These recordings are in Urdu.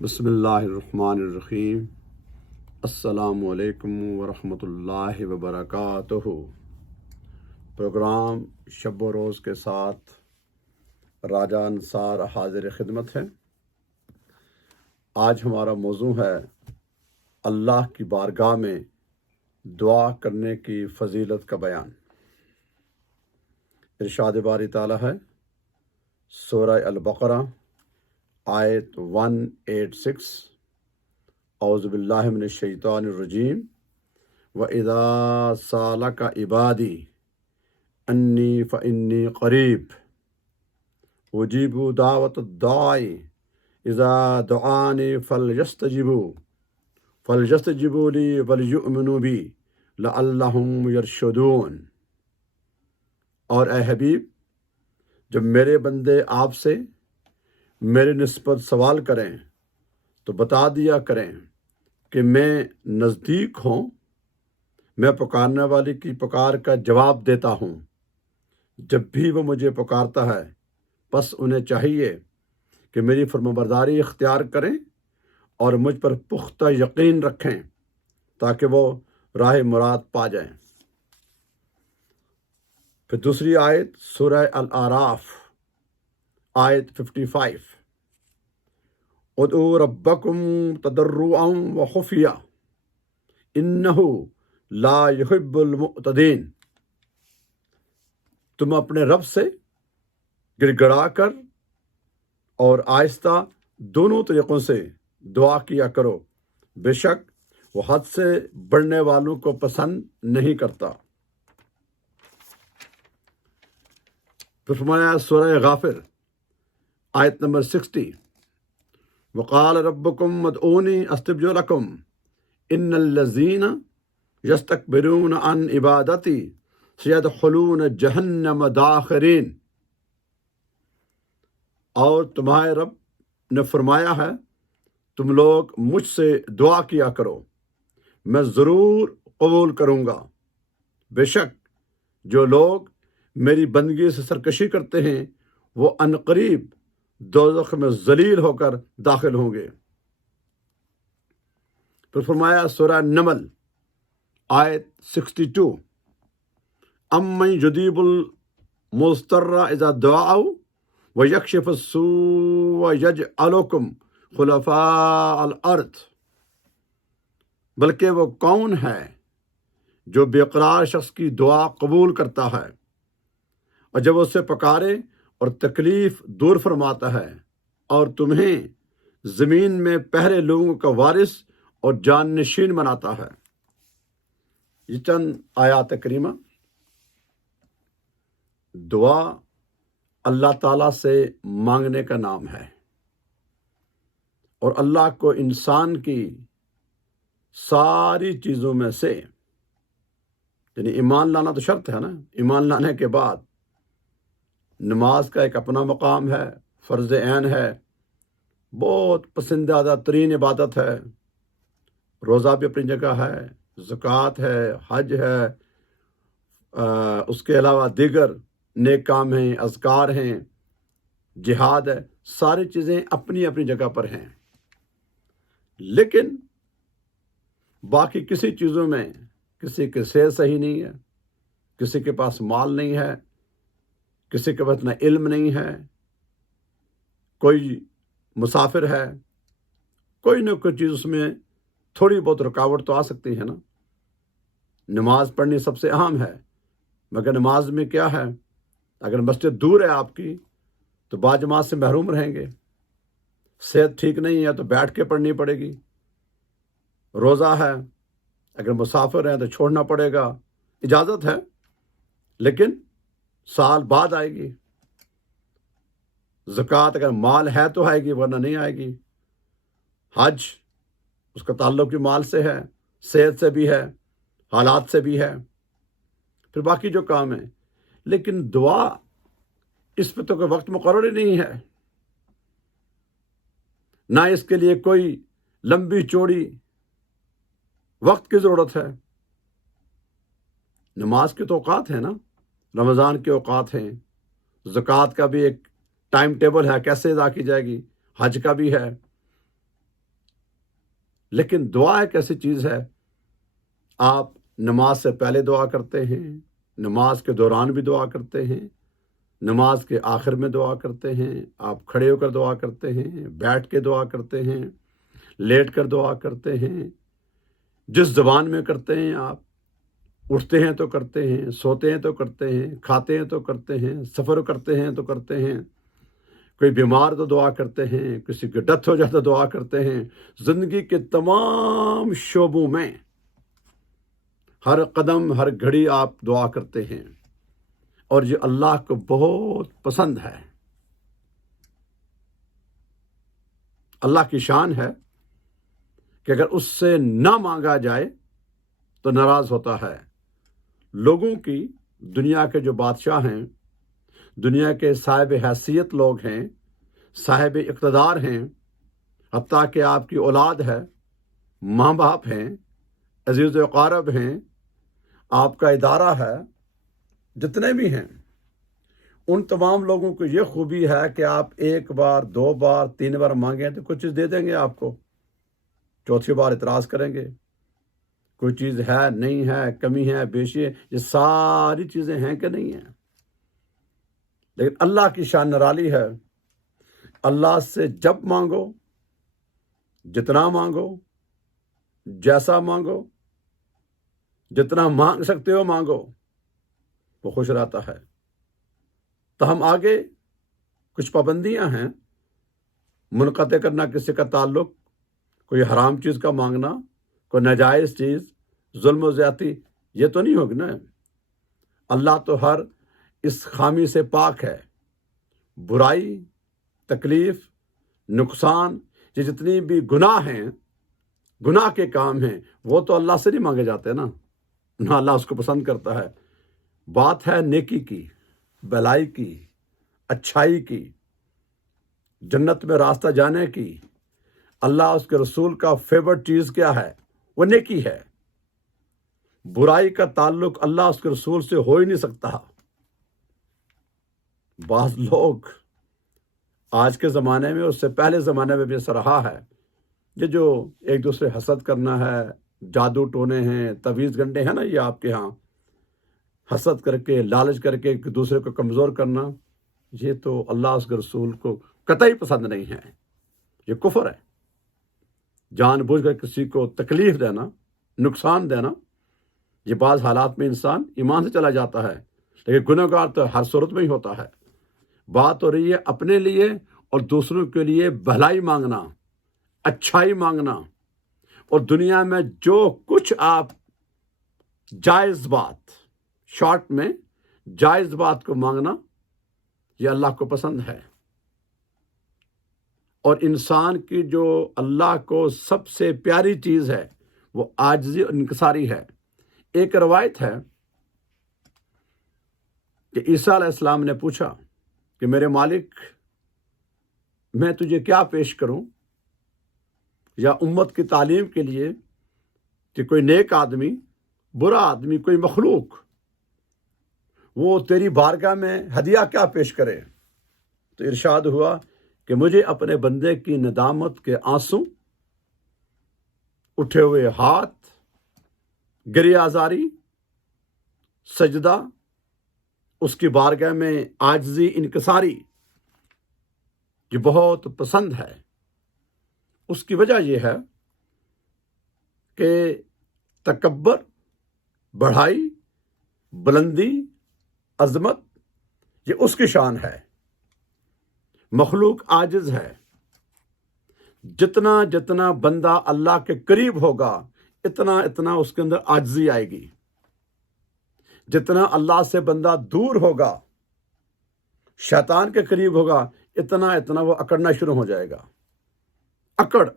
بسم اللہ الرحمن الرحیم۔ السلام علیکم ورحمۃ اللہ وبرکاتہ۔ پروگرام شب و روز کے ساتھ راجہ انصار حاضر خدمت ہے۔ آج ہمارا موضوع ہے اللہ کی بارگاہ میں دعا کرنے کی فضیلت کا بیان۔ ارشاد باری تعالیٰ ہے سورہ البقرہ آیت 186، اعوذ باللہ من الشیطان الرجیم وَإِذَا سَأَلَكَ عِبَادِي أَنِّي فَإِنِّي قَرِيبٌ أُجِيبُ دَعْوَةَ الدَّاعِ إِذَا دَعَانِ فَلْيَسْتَجِيبُوا لِي وَلْيُؤْمِنُوا بِي لَعَلَّهُمْ يَرْشُدُونَ۔ اور اے حبیب، جب میرے بندے آپ سے میرے نسبت سوال کریں تو بتا دیا کریں کہ میں نزدیک ہوں، میں پکارنے والے کی پکار کا جواب دیتا ہوں۔ جب بھی وہ مجھے پکارتا ہے پس انہیں چاہیے کہ میری فرمانبرداری اختیار کریں اور مجھ پر پختہ یقین رکھیں تاکہ وہ راہ مراد پا جائیں۔ پھر دوسری آیت سورہ الاعراف آیت 55، ادعوا ربکم تضرعا وخفیا انہ لا یحب المعتدین۔ تم اپنے رب سے گڑ گڑا کر اور آہستہ دونوں طریقوں سے دعا کیا کرو، بے شک وہ حد سے بڑھنے والوں کو پسند نہیں کرتا۔ پھر فرمایا سورہ غافر آیت نمبر 60، وقال ربکم ادعونی استجب لکم ان الذین یستکبرون عن عبادتی سیدخلون جہنم داخرین۔ اور تمہارے رب نے فرمایا ہے تم لوگ مجھ سے دعا کیا کرو، میں ضرور قبول کروں گا۔ بے شک جو لوگ میری بندگی سے سرکشی کرتے ہیں وہ عنقریب دوزخ میں ذلیل ہو کر داخل ہوں گے۔ پھر فرمایا سورہ نمل آیت 62، امن یجیب المضطر اذا دعاء ویکشف السوء ویجعلکم خلفاء الارض۔ بلکہ وہ کون ہے جو بے قرار شخص کی دعا قبول کرتا ہے اور جب اسے پکارے اور تکلیف دور فرماتا ہے اور تمہیں زمین میں پہلے لوگوں کا وارث اور جان نشین بناتا ہے۔ یہ چند آیات کریمہ دعا اللہ تعالیٰ سے مانگنے کا نام ہے، اور اللہ کو انسان کی ساری چیزوں میں سے یعنی ایمان لانا تو شرط ہے نا، ایمان لانے کے بعد نماز کا ایک اپنا مقام ہے، فرض عین ہے، بہت پسندیدہ ترین عبادت ہے، روزہ بھی اپنی جگہ ہے، زکوٰۃ ہے، حج ہے، اس کے علاوہ دیگر نیک کام ہیں، اذکار ہیں، جہاد ہے، ساری چیزیں اپنی اپنی جگہ پر ہیں۔ لیکن باقی کسی چیزوں میں کسی کی صحت صحیح نہیں ہے، کسی کے پاس مال نہیں ہے، کسی کے پاس اتنا علم نہیں ہے، کوئی مسافر ہے، کوئی نہ کوئی چیز اس میں تھوڑی بہت رکاوٹ تو آ سکتی ہے نا۔ نماز پڑھنی سب سے اہم ہے، مگر نماز میں کیا ہے، اگر مسجد دور ہے آپ کی تو باجماعت سے محروم رہیں گے، صحت ٹھیک نہیں ہے تو بیٹھ کے پڑھنی پڑے گی، روزہ ہے اگر مسافر ہیں تو چھوڑنا پڑے گا، اجازت ہے لیکن سال بعد آئے گی، زکوٰۃ اگر مال ہے تو آئے گی ورنہ نہیں آئے گی، حج اس کا تعلق بھی مال سے ہے، صحت سے بھی ہے، حالات سے بھی ہے، پھر باقی جو کام ہے۔ لیکن دعا اس پہ تو کوئی وقت مقرر ہی نہیں ہے، نہ اس کے لیے کوئی لمبی چوڑی وقت کی ضرورت ہے۔ نماز کے تو اوقات ہیں نا، رمضان کے اوقات ہیں، زکوٰۃ کا بھی ایک ٹائم ٹیبل ہے کیسے ادا کی جائے گی، حج کا بھی ہے، لیکن دعا ایک ایسی چیز ہے، آپ نماز سے پہلے دعا کرتے ہیں، نماز کے دوران بھی دعا کرتے ہیں، نماز کے آخر میں دعا کرتے ہیں، آپ کھڑے ہو کر دعا کرتے ہیں، بیٹھ کے دعا کرتے ہیں، لیٹ کر دعا کرتے ہیں، جس زبان میں کرتے ہیں آپ، اٹھتے ہیں تو کرتے ہیں، سوتے ہیں تو کرتے ہیں، کھاتے ہیں تو کرتے ہیں، سفر کرتے ہیں تو کرتے ہیں، کوئی بیمار تو دعا کرتے ہیں، کسی کی ڈیتھ ہو جائے تو دعا کرتے ہیں، زندگی کے تمام شعبوں میں ہر قدم ہر گھڑی آپ دعا کرتے ہیں، اور یہ اللہ کو بہت پسند ہے۔ اللہ کی شان ہے کہ اگر اس سے نہ مانگا جائے تو ناراض ہوتا ہے۔ لوگوں کی، دنیا کے جو بادشاہ ہیں، دنیا کے صاحب حیثیت لوگ ہیں، صاحب اقتدار ہیں، حتیٰ کہ آپ کی اولاد ہے، ماں باپ ہیں، عزیز و اقارب ہیں، آپ کا ادارہ ہے، جتنے بھی ہیں، ان تمام لوگوں کو یہ خوبی ہے کہ آپ ایک بار، دو بار، تین بار مانگیں تو کچھ چیز دے دیں گے آپ کو، چوتھی بار اعتراض کریں گے، کوئی چیز ہے نہیں ہے، کمی ہے بیشی ہے، یہ ساری چیزیں ہیں کہ نہیں ہیں۔ لیکن اللہ کی شان نرالی ہے، اللہ سے جب مانگو، جتنا مانگو، جیسا مانگو، جتنا مانگ سکتے ہو مانگو، وہ خوش رہتا ہے۔ تو ہم آگے کچھ پابندیاں ہیں، منقطع کرنا کسی کا تعلق، کوئی حرام چیز کا مانگنا، کوئی ناجائز چیز، ظلم و زیادتی، یہ تو نہیں ہوگی نا۔ اللہ تو ہر اس خامی سے پاک ہے۔ برائی، تکلیف، نقصان، یہ جتنی بھی گناہ ہیں، گناہ کے کام ہیں، وہ تو اللہ سے نہیں مانگے جاتے نا، نہ اللہ اس کو پسند کرتا ہے۔ بات ہے نیکی کی، بھلائی کی، اچھائی کی، جنت میں راستہ جانے کی۔ اللہ اس کے رسول کا فیورٹ چیز کیا ہے؟ وہ نیکی ہے۔ برائی کا تعلق اللہ اس کے رسول سے ہو ہی نہیں سکتا۔ بعض لوگ آج کے زمانے میں، اس سے پہلے زمانے میں بھی ایسا رہا ہے، یہ جو ایک دوسرے حسد کرنا ہے، جادو ٹونے ہیں، تویز گنڈے ہیں نا، یہ آپ کے ہاں حسد کر کے، لالچ کر کے ایک دوسرے کو کمزور کرنا، یہ تو اللہ اس کے رسول کو قطعی پسند نہیں ہے، یہ کفر ہے۔ جان بوجھ کر کسی کو تکلیف دینا، نقصان دینا، یہ بعض حالات میں انسان ایمان سے چلا جاتا ہے، لیکن گنہگار تو ہر صورت میں ہی ہوتا ہے۔ بات ہو رہی ہے اپنے لیے اور دوسروں کے لیے بھلائی مانگنا، اچھائی مانگنا، اور دنیا میں جو کچھ آپ جائز بات، شارٹ میں جائز بات کو مانگنا، یہ اللہ کو پسند ہے۔ اور انسان کی جو اللہ کو سب سے پیاری چیز ہے وہ عاجزی اور انکساری ہے۔ ایک روایت ہے کہ عیسیٰ علیہ السلام نے پوچھا کہ میرے مالک، میں تجھے کیا پیش کروں، یا امت کی تعلیم کے لیے کہ کوئی نیک آدمی، برا آدمی، کوئی مخلوق، وہ تیری بارگاہ میں ہدیہ کیا پیش کرے؟ تو ارشاد ہوا کہ مجھے اپنے بندے کی ندامت کے آنسو، اٹھے ہوئے ہاتھ، گریہ آزاری، سجدہ، اس کی بارگاہ میں عاجزی، انکساری، یہ بہت پسند ہے۔ اس کی وجہ یہ ہے کہ تکبر، بڑھائی، بلندی، عظمت، یہ اس کی شان ہے۔ مخلوق عاجز ہے۔ جتنا جتنا بندہ اللہ کے قریب ہوگا، اتنا اتنا اس کے اندر عاجزی آئے گی۔ جتنا اللہ سے بندہ دور ہوگا، شیطان کے قریب ہوگا، اتنا اتنا وہ اکڑنا شروع ہو جائے گا۔ اکڑ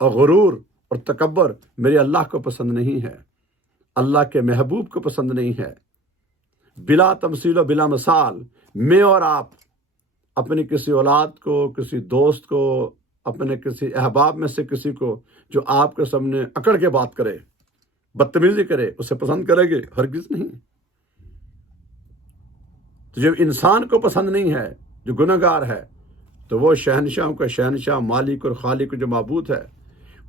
اور غرور اور تکبر میرے اللہ کو پسند نہیں ہے، اللہ کے محبوب کو پسند نہیں ہے۔ بلا تمثیل و بلا مثال، میں اور آپ اپنی کسی اولاد کو، کسی دوست کو، اپنے کسی احباب میں سے کسی کو جو آپ کے سامنے اکڑ کے بات کرے، بدتمیزی کرے، اسے پسند کرے گے؟ ہرگز نہیں۔ تو جب انسان کو پسند نہیں ہے، جو گنہگار ہے، تو وہ شہنشاہوں کا شہنشاہ، مالک اور خالق جو معبود ہے،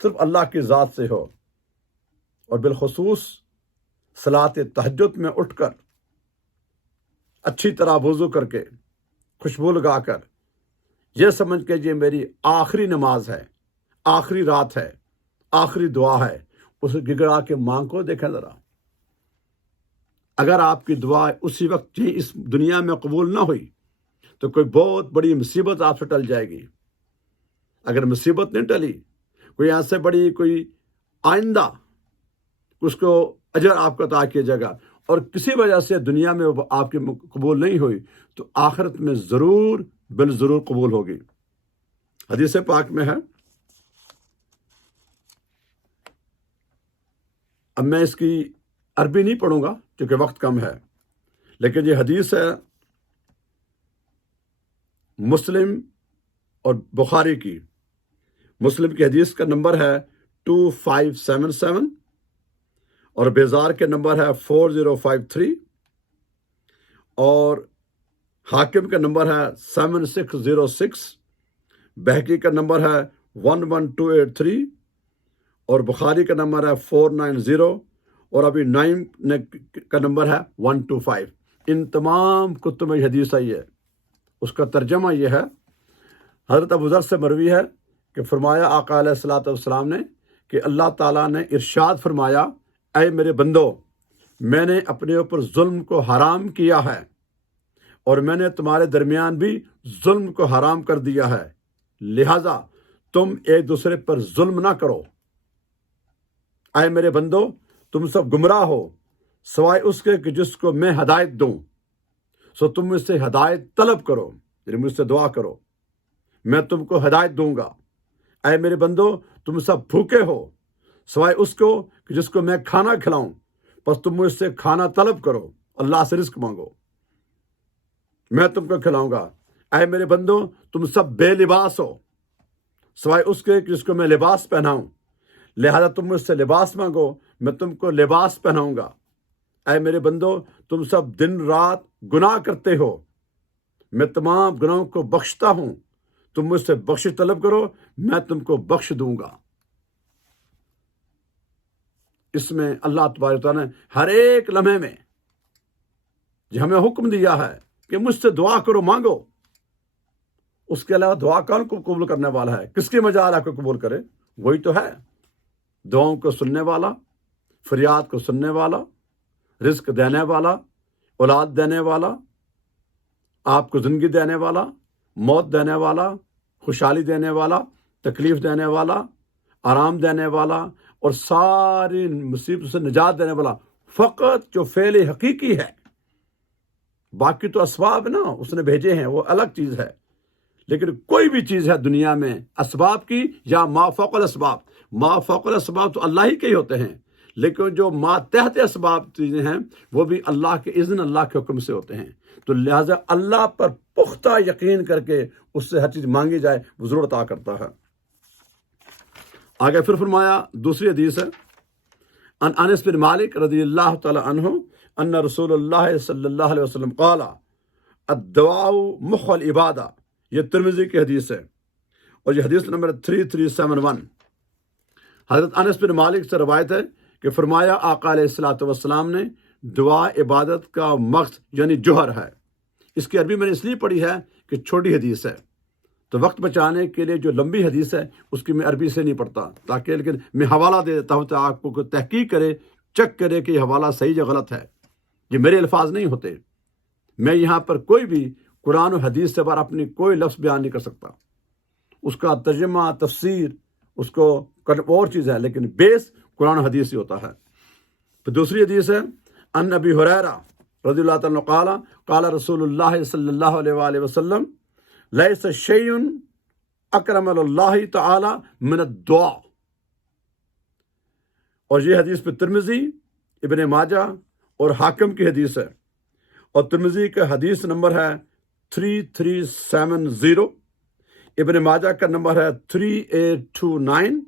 صرف اللہ کی ذات سے ہو، اور بالخصوص صلاۃ تہجد میں اٹھ کر اچھی طرح وضو کر کے خوشبو لگا کر یہ سمجھ کے یہ میری آخری نماز ہے، آخری رات ہے، آخری دعا ہے، اسے گگڑا کے مانگ کو دیکھیں ذرا۔ اگر آپ کی دعا اسی وقت ہی اس دنیا میں قبول نہ ہوئی تو کوئی بہت بڑی مصیبت آپ سے ٹل جائے گی۔ اگر مصیبت نہیں ٹلی، کوئی ایسے بڑی کوئی آئندہ اس کو اجر آپ کو عطا کیا جائے گا، اور کسی وجہ سے دنیا میں وہ آپ کی قبول نہیں ہوئی تو آخرت میں ضرور بالضرور قبول ہوگی۔ حدیث پاک میں ہے، اب میں اس کی عربی نہیں پڑھوں گا کیونکہ وقت کم ہے، لیکن یہ حدیث ہے مسلم اور بخاری کی۔ مسلم کی حدیث کا نمبر ہے 2577 اور بیزار کے نمبر ہے 4053 اور حاکم کا نمبر ہے 7606، بہقی کا نمبر ہے 11283 اور بخاری کا نمبر ہے 490 اور ابھی 9 کا نمبر ہے 125۔ ان تمام کتب میں حدیث آئی ہے۔ اس کا ترجمہ یہ ہے، حضرت ابو ذر سے مروی ہے کہ فرمایا آقا علیہ الصلوۃ والسلام نے کہ اللہ تعالیٰ نے ارشاد فرمایا، اے میرے بندو، میں نے اپنے اوپر ظلم کو حرام کیا ہے اور میں نے تمہارے درمیان بھی ظلم کو حرام کر دیا ہے، لہذا تم ایک دوسرے پر ظلم نہ کرو۔ اے میرے بندو، تم سب گمراہ ہو سوائے اس کے کہ جس کو میں ہدایت دوں، سو تم مجھ سے ہدایت طلب کرو، یعنی مجھ سے دعا کرو، میں تم کو ہدایت دوں گا۔ اے میرے بندو، تم سب بھوکے ہو سوائے اس کو کہ جس کو میں کھانا کھلاؤں، پس تم مجھ سے کھانا طلب کرو، اللہ سے رزق مانگو، میں تم کو کھلاؤں گا۔ اے میرے بندو، تم سب بے لباس ہو سوائے اس کے کہ جس کو میں لباس پہناؤں، لہذا تم مجھ سے لباس مانگو، میں تم کو لباس پہناؤں گا۔ اے میرے بندو، تم سب دن رات گناہ کرتے ہو، میں تمام گناہوں کو بخشتا ہوں، تم مجھ سے بخش طلب کرو، میں تم کو بخش دوں گا۔ اس میں اللہ تبارک تعالیٰ نے ہر ایک لمحے میں جو ہمیں حکم دیا ہے کہ مجھ سے دعا کرو، مانگو، اس کے علاوہ دعا کون کو قبول کرنے والا ہے؟ کس کی مجال ہے کوئی قبول کرے؟ وہی تو ہے، دعاؤں کو سننے والا، فریاد کو سننے والا، رزق دینے والا، اولاد دینے والا، آپ کو زندگی دینے والا، موت دینے والا، خوشحالی دینے والا، تکلیف دینے والا، آرام دینے والا اور ساری مصیبتوں سے نجات دینے والا، فقط جو فعل حقیقی ہے۔ باقی تو اسباب نا اس نے بھیجے ہیں، وہ الگ چیز ہے، لیکن کوئی بھی چیز ہے دنیا میں اسباب کی یا ما فوق الاسباب، ما فوق الاسباب تو اللہ ہی کے ہی ہوتے ہیں، لیکن جو ما تحت اسباب چیزیں ہیں وہ بھی اللہ کے اذن، اللہ کے حکم سے ہوتے ہیں۔ تو لہٰذا اللہ پر پختہ یقین کر کے اس سے ہر چیز مانگی جائے، وہ ضرور عطا کرتا ہے۔ آگے پھر فرمایا، دوسری حدیث ہے، ان انس بن مالک رضی اللہ تعالی عنہ ان رسول اللہ صلی اللہ علیہ وسلم قال الدعاء مخ العبادہ، یہ ترمذی کی حدیث ہے اور یہ حدیث نمبر 3371۔ حضرت انس بن مالک سے روایت ہے کہ فرمایا آقا علیہ الصلوۃ والسلام نے، دعا عبادت کا مقصد یعنی جوہر ہے۔ اس کی عربی میں نے اس لیے پڑھی ہے کہ چھوٹی حدیث ہے، تو وقت بچانے کے لیے جو لمبی حدیث ہے اس کی میں عربی سے نہیں پڑھتا، تاکہ لیکن میں حوالہ دے دیتا ہوں تو آپ کو تحقیق کرے، چیک کرے کہ یہ حوالہ صحیح یا غلط ہے۔ یہ میرے الفاظ نہیں ہوتے، میں یہاں پر کوئی بھی قرآن و حدیث سے بار اپنی کوئی لفظ بیان نہیں کر سکتا، اس کا ترجمہ، تفسیر، اس کو اور چیز ہے، لیکن بیس قرآن و حدیث ہی ہوتا ہے۔ پھر دوسری حدیث ہے، ان ابی ہریرہ رضی اللہ تعالیٰ عنہ قال قال رسول اللہ صلی اللہ علیہ وآلہ وسلم لیس شیء اکرم اللہ تعالی من الدعاء، اور یہ حدیث پہ ترمذی، ابن ماجہ اور حاکم کی حدیث ہے، اور ترمذی کا حدیث نمبر ہے 3370، ابن ماجہ کا نمبر ہے 3829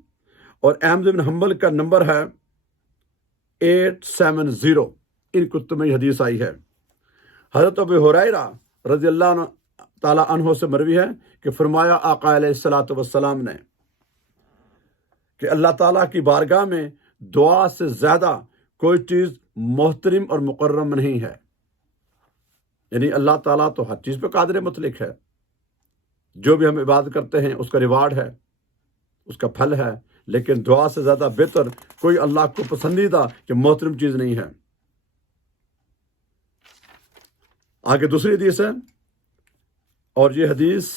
اور احمد بن حنبل کا نمبر ہے 870۔ ان کتب میں یہ حدیث آئی ہے۔ حضرت ابو ہریرہ رضی اللہ تعالیٰ عنہ سے مروی ہے کہ فرمایا آقا علیہ الصلوۃ والسلام نے، کہ اللہ تعالیٰ کی بارگاہ میں دعا سے زیادہ کوئی چیز محترم اور مکرم نہیں ہے. یعنی اللہ تعالیٰ تو ہر چیز پہ قادر مطلق ہے. جو بھی ہم عبادت کرتے ہیں اس کا ریوارڈ ہے، اس کا پھل ہے، لیکن دعا سے زیادہ بہتر کوئی اللہ کو پسندیدہ کہ محترم چیز نہیں ہے. آگے دوسری حدیث ہے، اور یہ حدیث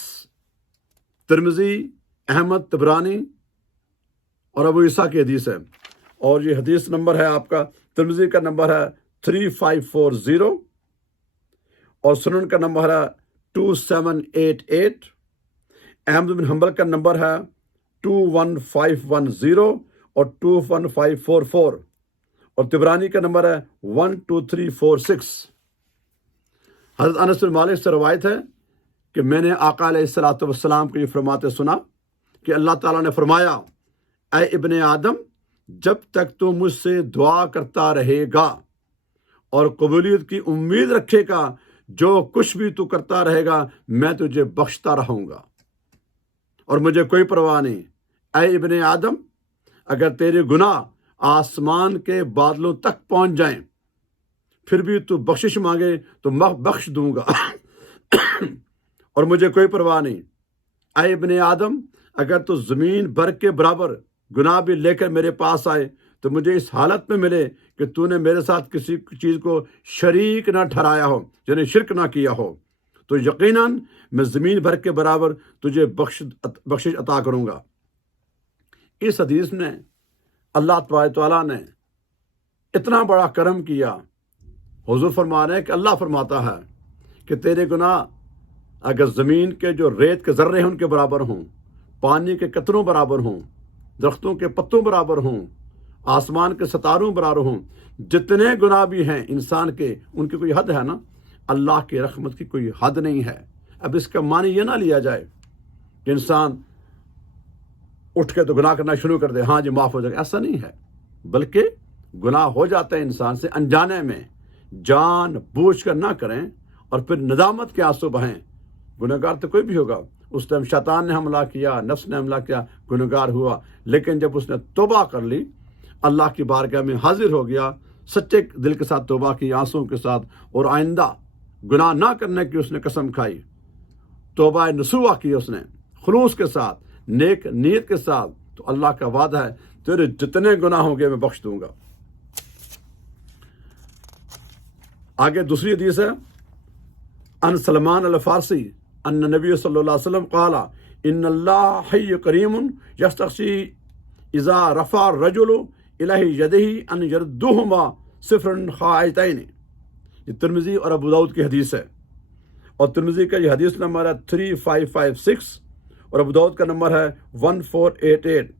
ترمذی، احمد، طبرانی اور ابو عیسیٰ کی حدیث ہے. اور یہ حدیث نمبر ہے آپ کا، ترمذی کا نمبر ہے 3540 اور سنن کا نمبر ہے 2788. احمد بن حنبل کا نمبر ہے 21510 اور 21544 اور طبرانی کا نمبر ہے 12346. حضرت انس بن مالک سے روایت ہے کہ میں نے آقا علیہ الصلوۃ والسلام کو یہ فرماتے سنا کہ اللہ تعالیٰ نے فرمایا، اے ابن آدم، جب تک تو مجھ سے دعا کرتا رہے گا اور قبولیت کی امید رکھے گا، جو کچھ بھی تو کرتا رہے گا میں تجھے بخشتا رہوں گا اور مجھے کوئی پرواہ نہیں. اے ابن آدم، اگر تیرے گناہ آسمان کے بادلوں تک پہنچ جائیں پھر بھی تو بخشش مانگے تو میں بخش دوں گا اور مجھے کوئی پرواہ نہیں. اے ابن آدم، اگر تو زمین بھر کے برابر گناہ بھی لے کر میرے پاس آئے تو مجھے اس حالت میں ملے کہ تو نے میرے ساتھ کسی چیز کو شریک نہ ٹھہرایا ہو، یعنی شرک نہ کیا ہو، تو یقیناً میں زمین بھر کے برابر تجھے بخشش عطا کروں گا. اس حدیث نے اللہ تبارک تعالیٰ نے اتنا بڑا کرم کیا. حضور فرما رہے ہیں کہ اللہ فرماتا ہے کہ تیرے گناہ اگر زمین کے جو ریت کے ذرے ہیں ان کے برابر ہوں، پانی کے قطروں برابر ہوں، درختوں کے پتوں برابر ہوں، آسمان کے ستاروں برابر ہوں، جتنے گناہ بھی ہیں انسان کے، ان کی کوئی حد ہے نا؟ اللہ کی رحمت کی کوئی حد نہیں ہے. اب اس کا معنی یہ نہ لیا جائے کہ انسان اٹھ کے تو گناہ کرنا شروع کر دے، ہاں جی معاف ہو جائے، ایسا نہیں ہے. بلکہ گناہ ہو جاتا ہے انسان سے انجانے میں، جان بوجھ کر نہ کریں اور پھر ندامت کے آنسو بہیں. گنہگار تو کوئی بھی ہوگا، اس ٹائم شیطان نے حملہ کیا، نفس نے حملہ کیا، گنہگار ہوا، لیکن جب اس نے توبہ کر لی، اللہ کی بارگاہ میں حاضر ہو گیا، سچے دل کے ساتھ توبہ کی، آنسوں کے ساتھ، اور آئندہ گناہ نہ کرنے کی اس نے قسم کھائی، توبہ نصوح کی اس نے خلوص کے ساتھ، نیک نیت کے ساتھ، تو اللہ کا وعدہ ہے تیرے جتنے گناہ ہوں گے میں بخش دوں گا. آگے دوسری حدیث ہے، ان سلمان الفارسی ان نبی صلی اللہ علیہ وسلم قال ان اللہ حی کریم یستخشی اذا رفع الرجل الیہ یدہ ان یردہما صفرا خائتین. یہ ترمذی اور ابو داؤد کی حدیث ہے، اور ترمذی کا یہ حدیث نمبر ہے 3556 اور ابو داؤد کا نمبر ہے 1488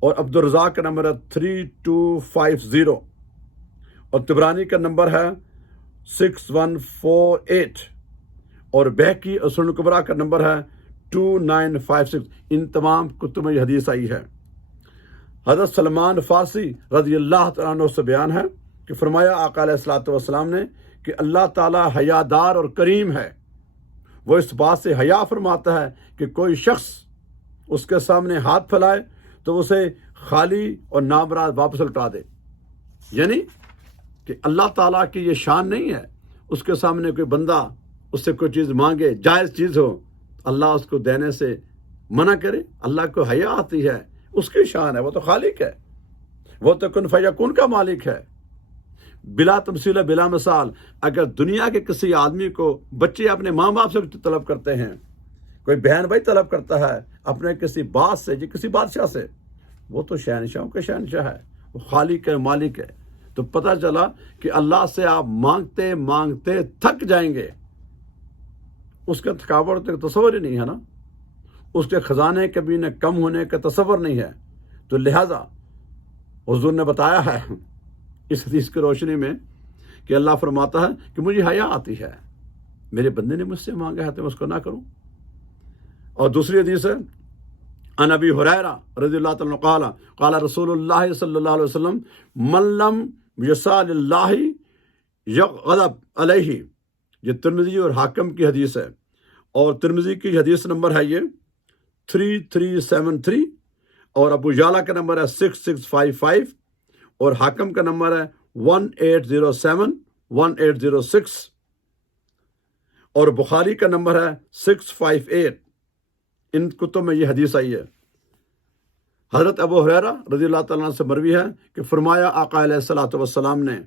اور عبد الرزاق کا نمبر ہے 3250 اور طبرانی کا نمبر ہے 6148 اور بہقی اور سنن کبریٰ کا نمبر ہے 2956. ان تمام کتب میں یہ حدیث آئی ہے. حضرت سلمان فارسی رضی اللہ تعالیٰ عنہ سے بیان ہے کہ فرمایا آقا علیہ الصلوۃ والسلام نے کہ اللہ تعالیٰ حیادار اور کریم ہے. وہ اس بات سے حیا فرماتا ہے کہ کوئی شخص اس کے سامنے ہاتھ پھیلائے تو اسے خالی اور نامراد واپس لوٹا دے. یعنی کہ اللہ تعالیٰ کی یہ شان نہیں ہے اس کے سامنے کوئی بندہ اس سے کوئی چیز مانگے، جائز چیز ہو، اللہ اس کو دینے سے منع کرے. اللہ کو حیا آتی ہے، اس کی شان ہے، وہ تو خالق ہے، وہ تو کن فیکون کا مالک ہے. بلا تمثیل بلا مثال اگر دنیا کے کسی آدمی کو بچے اپنے ماں باپ سے طلب کرتے ہیں، کوئی بہن بھائی طلب کرتا ہے اپنے کسی باس سے یا کسی بادشاہ سے، وہ تو شہنشاہوں کا شہنشاہ ہے، وہ خالق ہے، مالک ہے. تو پتہ چلا کہ اللہ سے آپ مانگتے مانگتے تھک جائیں گے. اس کا تھکاوٹ کا تصور ہی نہیں ہے نا، اس کے خزانے کبھی نہ کم ہونے کا تصور نہیں ہے. تو لہذا حضور نے بتایا ہے اس حدیث کی روشنی میں کہ اللہ فرماتا ہے کہ مجھے حیا آتی ہے، میرے بندے نے مجھ سے مانگا ہے تو میں اس کو نہ کروں. اور دوسری حدیث ہے عن ابی ہریرہ رضی اللہ تعالیٰ عنہ قال قال رسول اللہ صلی اللہ علیہ وسلم من لم یسأل اللہ یغضب علیہ. یہ ترمذی اور حاکم کی حدیث ہے، اور ترمذی کی حدیث نمبر ہے یہ 3373 اور ابو یعلا کا نمبر ہے 6655 اور حاکم کا نمبر ہے 1807 1806 اور بخاری کا نمبر ہے 658۔ ان کتب میں یہ حدیث آئی ہے۔ حضرت ابو ہریرہ رضی اللہ تعالیٰ عنہ سے مروی ہے کہ فرمایا آقا علیہ الصلوۃ والسلام نے،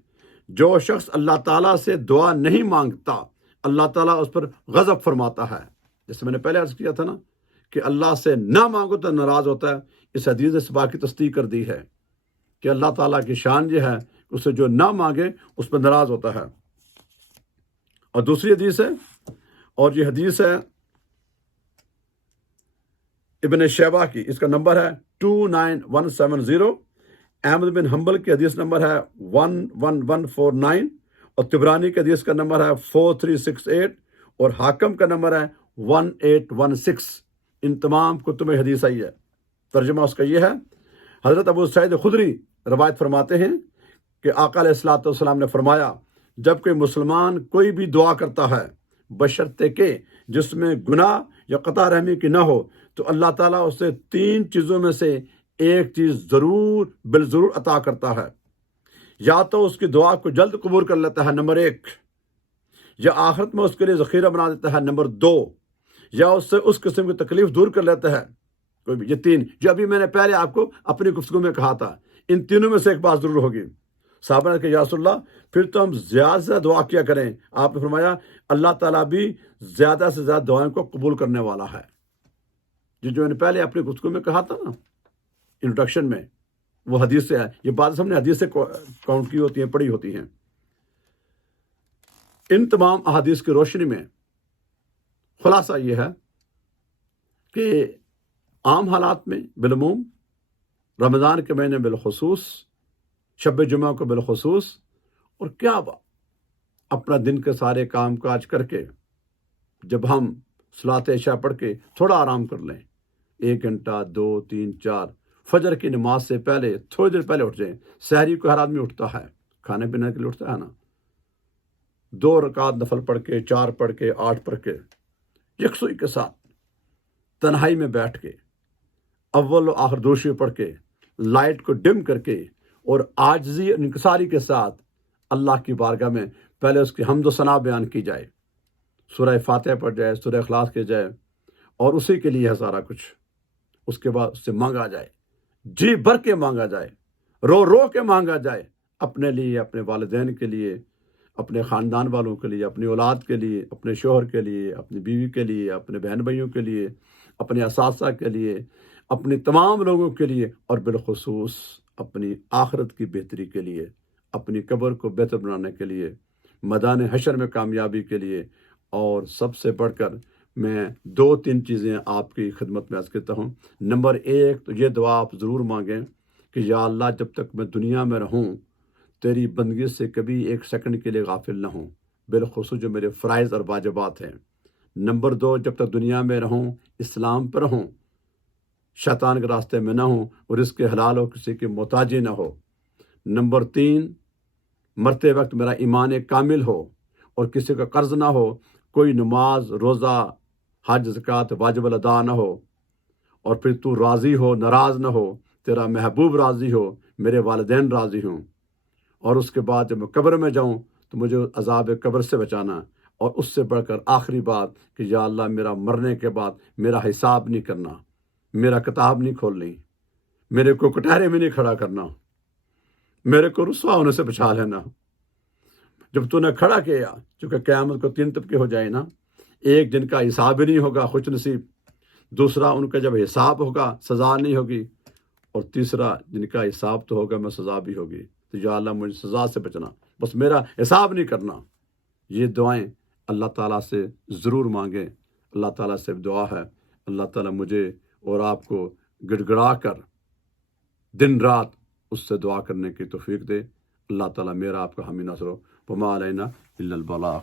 جو شخص اللہ تعالیٰ سے دعا نہیں مانگتا اللہ تعالیٰ اس پر غضب فرماتا ہے۔ جیسے میں نے پہلے عرض کیا تھا نا کہ اللہ سے نہ مانگو تو ناراض ہوتا ہے، اس حدیث نے اس بات کی تصدیق کر دی ہے کہ اللہ تعالیٰ کی شان یہ ہے کہ اسے جو نہ مانگے اس پر ناراض ہوتا ہے۔ اور دوسری حدیث ہے، اور یہ حدیث ہے ابن شیبہ کی، اس کا نمبر ہے 29170، احمد بن حنبل کی حدیث نمبر ہے 11149 اور طبرانی کی حدیث کا نمبر ہے 4368 اور حاکم کا نمبر ہے 1816۔ ان تمام کتب میں حدیث آئی ہے۔ ترجمہ اس کا یہ ہے، حضرت ابو سعید خدری روایت فرماتے ہیں کہ آقا علیہ الصلوۃ والسلام نے فرمایا، جب کوئی مسلمان کوئی بھی دعا کرتا ہے بشرطے کہ جس میں گناہ یا قطع رحمی کی نہ ہو، تو اللہ تعالیٰ اسے 3 چیزوں میں سے ایک چیز ضرور بالضرور عطا کرتا ہے۔ یا تو اس کی دعا کو جلد قبول کر لیتا ہے، نمبر 1، یا آخرت میں اس کے لیے ذخیرہ بنا دیتا ہے، نمبر 2، یا اس سے اس قسم کی تکلیف دور کر لیتا ہے کوئی بھی۔ یہ 3 جو ابھی میں نے پہلے آپ کو اپنی گفتگو میں کہا تھا، ان تینوں میں سے ایک بات ضرور ہوگی۔ صحابہ نے کہا یا رسول اللہ پھر تو ہم زیادہ سے زیادہ دعا کیا کریں۔ آپ نے فرمایا اللہ تعالیٰ بھی زیادہ سے زیادہ دعائیں کو قبول کرنے والا ہے۔ جو میں نے پہلے اپنی گفتگو میں کہا تھا نا انٹروڈکشن میں، وہ حدیث سے ہے، یہ بات ہم نے حدیث سے کاؤنٹ کی ہوتی ہیں، پڑھی ہوتی ہیں۔ ان تمام احادیث کی روشنی میں خلاصہ یہ ہے کہ عام حالات میں بالعموم، رمضان کے مہینے بالخصوص، شب جمعہ کو بالخصوص، اور کیا اپنا دن کے سارے کام کاج کر کے جب ہم صلاۃ عشاء پڑھ کے تھوڑا آرام کر لیں، 1 گھنٹہ 2 3 4، فجر کی نماز سے پہلے تھوڑی دیر پہلے اٹھ جائیں۔ سحری کو ہر آدمی اٹھتا ہے، کھانے پینے کے لیے اٹھتا ہے نا، 2 رکعت نفل پڑھ کے، 4 پڑھ کے، 8 پڑھ کے، یکسوئی کے ساتھ تنہائی میں بیٹھ کے اول و آخر درود شریف پڑھ کے، لائٹ کو ڈم کر کے، اور عاجزی اور انکساری کے ساتھ اللہ کی بارگاہ میں پہلے اس کی حمد و ثنا بیان کی جائے، سورہ فاتحہ پڑھ جائے، سورہ اخلاص کی جائے، اور اسی کے لیے ہے سارا کچھ۔ اس کے بعد اس سے مانگا جائے، جی بھر کے مانگا جائے، رو رو کے مانگا جائے، اپنے لیے، اپنے والدین کے لیے، اپنے خاندان والوں کے لیے، اپنی اولاد کے لیے، اپنے شوہر کے لیے، اپنی بیوی کے لیے، اپنے بہن بھائیوں کے لیے، اپنے اساتذہ کے لیے، اپنی تمام لوگوں کے لیے، اور بالخصوص اپنی آخرت کی بہتری کے لیے، اپنی قبر کو بہتر بنانے کے لیے، میدان حشر میں کامیابی کے لیے۔ اور سب سے بڑھ کر میں 2-3 چیزیں آپ کی خدمت میں عرض کرتا ہوں۔ نمبر 1 تو یہ دعا آپ ضرور مانگیں کہ یا اللہ جب تک میں دنیا میں رہوں تیری بندگی سے کبھی 1 سیکنڈ کے لیے غافل نہ ہوں، بالخصوص جو میرے فرائض اور واجبات ہیں۔ نمبر 2 جب تک دنیا میں رہوں اسلام پر رہوں، شیطان کے راستے میں نہ ہوں، اور رزق حلال ہو، کسی کی محتاجی نہ ہو۔ نمبر 3 مرتے وقت میرا ایمان کامل ہو اور کسی کا قرض نہ ہو، کوئی نماز روزہ حج زکوٰۃ واجب الادا نہ ہو، اور پھر تو راضی ہو، ناراض نہ ہو، تیرا محبوب راضی ہو، میرے والدین راضی ہوں۔ اور اس کے بعد جب میں قبر میں جاؤں تو مجھے عذاب قبر سے بچانا، اور اس سے بڑھ کر آخری بات کہ یا اللہ میرا مرنے کے بعد میرا حساب نہیں کرنا، میرا کتاب نہیں کھولنی، میرے کو کٹہرے میں نہیں کھڑا کرنا، میرے کو رسوا ہونے سے بچا لینا۔ جب تو نے کھڑا کیا، چونکہ قیامت کو 3 طبقے ہو جائے نا، ایک جن کا حساب ہی نہیں ہوگا، خوش نصیب، دوسرا ان کا جب حساب ہوگا سزا نہیں ہوگی، اور تیسرا جن کا حساب تو ہوگا میں سزا بھی ہوگی۔ تو یا اللہ مجھے سزا سے بچنا، بس میرا حساب نہیں کرنا۔ یہ دعائیں اللہ تعالیٰ سے ضرور مانگیں۔ اللہ تعالیٰ سے دعا ہے اللہ تعالیٰ مجھے اور آپ کو گڑ گڑا کر دن رات اس سے دعا کرنے کی توفیق دے۔ اللہ تعالیٰ میرا آپ کا حامی ناصر ہو۔ وما علینا الا البلاغ۔